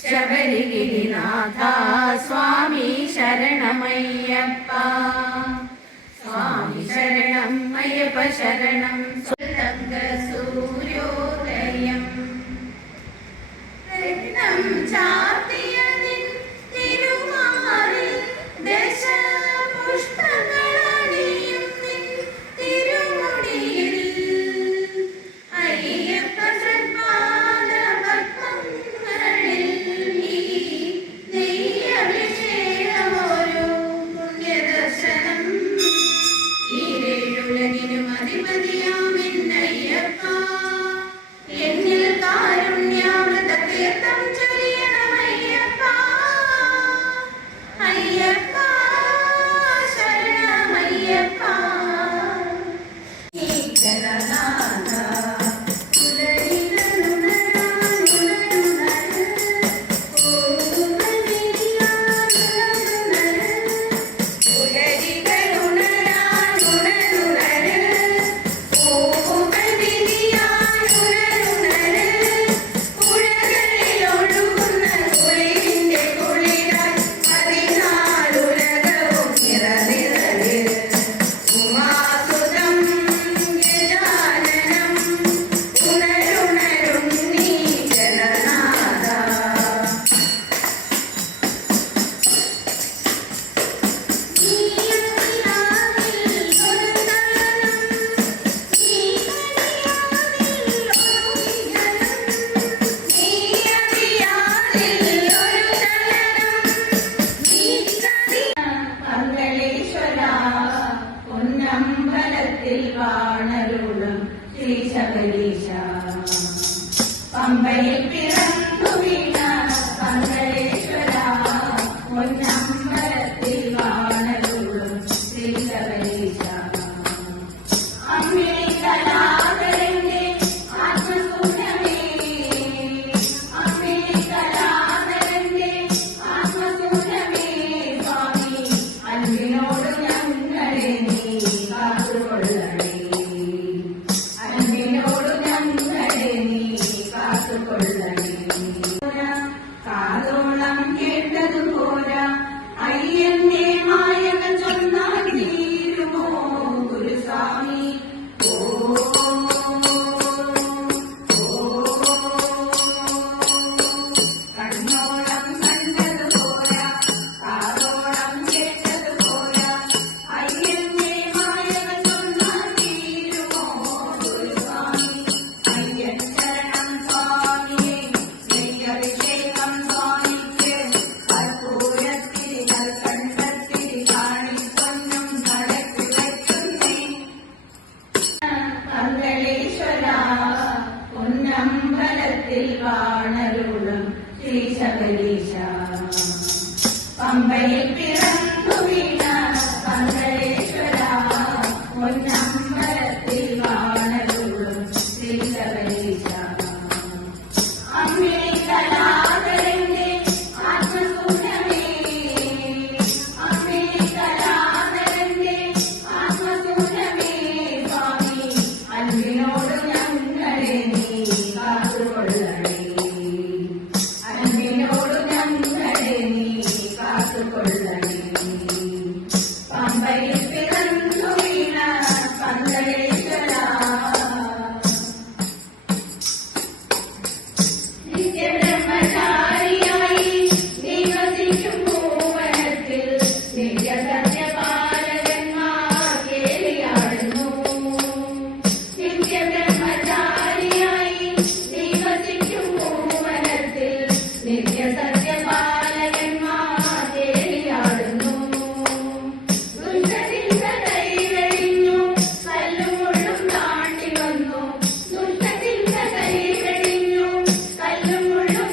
ശബരിഗിരിനാഥ സ്വാമി ശരണമയ്യപ്പ സ്വാമി ശരണം അയ്യപ്പ ശരണം സൂര്യോദയം രത്നം ചാർത്തിയതിൻ തിരുമാറിൽ ദശപുഷ്പങ്ങളണിയും നിൻ തിരുമുടിയിൽ അയ്യപ്പ തൃപ്പാദ പത്മങ്ങളിൽ ഈ നെയ്യഭിഷേകമൊരു പുണ്യദർശനം ഈരേഴുലകിനും അധിപതിയാമെന്നയ്യപ്പ എന്നിൽ കാരുണ്യാമൃത തീർത്ഥം ചൊരിയണമയ്യപ്പ അയ്യപ്പ ശരണമയ്യപ്പ ഈശ്വരനാഥ പമ്പയിൽ പിറന്നു വീണ പന്തളേശ്വര പൊന്നമ്പലത്തിൽ വാണരുളും ശ്രീ ശബരീശ അമ്മേ കലാധരന്റെ ആത്മസൂനമേ അമ്മേ കലാധരന്റെ ആത്മസൂനമേ സ്വാമി അൻപിനോട് ഞങ്ങളെ നീ കാത്തുകൊള്ളണേ അൻപിനോട് ഞങ്ങളെ നീ കാതോളം കേട്ടതു പോരാ അയ്യന്റെ മായകൾ ചൊന്നാൽ തീരുമോ ഗുരുസ്വാമി കണ്ണോളം കണ്ടതു പോരാ കാതോളം കേട്ടതു പോരാ അയ്യന്റെ മായകൾ ചൊന്നാൽ തീരുമോ ഗുരുസ്വാമി അയ്യൻ ശരണം സ്വാമിയെ നെയ്യഭിഷേകം സ്വാമിക്ക് കർപ്പൂരത്തിരി കണ്ടത്തിരി കാണിപ്പൊന്നും നടത്തി വയ്ക്കുന്നേ പന്തളേശ്വര പൊന്നമ്പലത്തിൽ വാണരുളും ശ്രീ ശബരീശ പമ്പയിൽ പിറന്നു വീണ പന്തളേശ്വര പൊന്നമ്പലത്തിൽ വാണരുളും ശ്രീ ശബരീശ അമ്മേ കലാധരന്റെ ആത്മസൂനമേ അമ്മേ കലാധരന്റെ ആത്മസൂനമേ സ്വാമി അൻപിനോട് ഞങ്ങളെ നീ കാത്തുകൊള്ളണേ അൻപിനോട് ഞങ്ങളെ നീ കാത്തുകൊള്ളണേ പമ്പയിൽ പിറന്നു വീണ പന്തളേശ്വര നിത്യബ്രഹ്മചാരിയായി നിവസിക്കും ഭൂവനത്തിൽ നിത്യസത്യപാലകന്മാർ കേളിയാടുന്നു നിത്യബ്രഹ്മചാരിയായി നിവസിക്കും ഭൂവനത്തിൽ നിത്യസത്യപാലകന്മാർ കേളിയാടുന്നു ദുഷ്ടചിന്ത കൈവെടിഞ്ഞു കല്ലും മുള്ളും താണ്ടി വന്നു ദുഷ്ടചിന്ത കൈവെടിഞ്ഞു കല്ലും മുള്ളും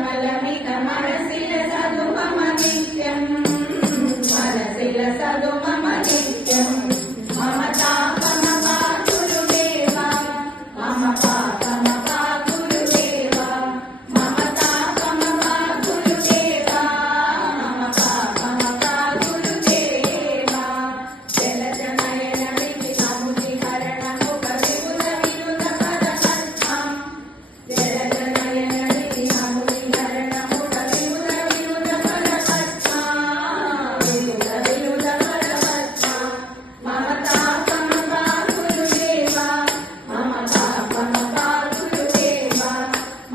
കമലമിക മനസ്സിലസതു മമ നിത്യം മനസ്സിലസതു മമ നിത്യം മമതാ മമ ഗുരുദേവ മമ മമ ഗുരുദേവ മമതാ മമ ഗുരുദേവ മമ മമ ഗുരുദേവ ജലജനയന വിധിനാമുതി ഹരണ മുഖ വിമുത വിനുത പദപത്മം ജലജനയന വിധിനാമുതി ഹരണ മുഖ വിമുത വിനുത പദപത്മം വിനുത വിനുത പദപത്മം മമതാ മമ ഗുരുദേവ മമതാ മമ ഗുരുദേവ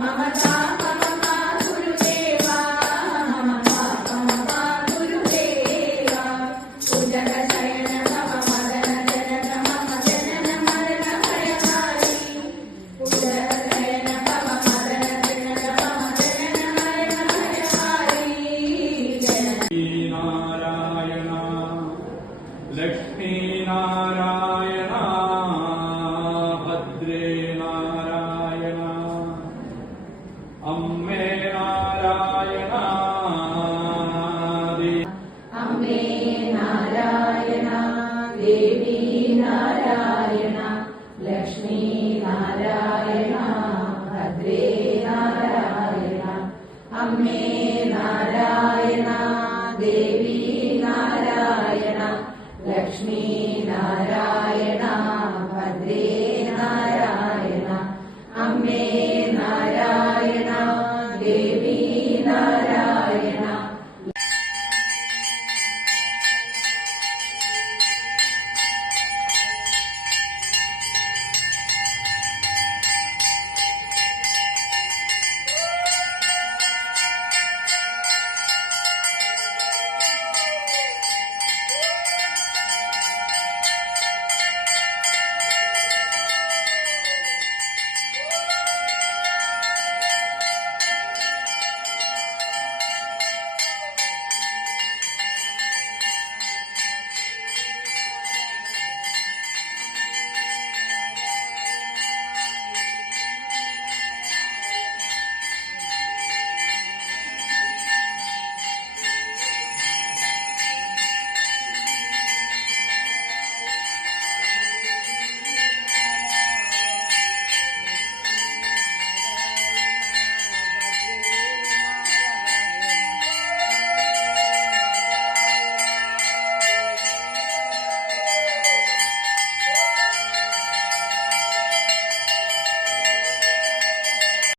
മമതാ മമ ഗുരുദേവ മമതാ മമ ഗുരുദേവ ഉദര ശയന മമ മദന ജനക മമ ജനന മരണ ഭയകാരി ഉദര ശയന മമ മദന ജനക മമ ജനന മരണ ഭയകാരി നാരായണ ലക്ഷ്മീ നാരായണ ഭദ്രേ നാരായണ അമ്മേ നാരായണ അമ്മേ നാരായണ ദേവി നാരായണ ലക്ഷ്മീ നാരായണ ഭദ്രേ നാരായണ അമ്മേ നാരായണ ദേവി നാരായണ ലക്ഷ്മീ നാരായണ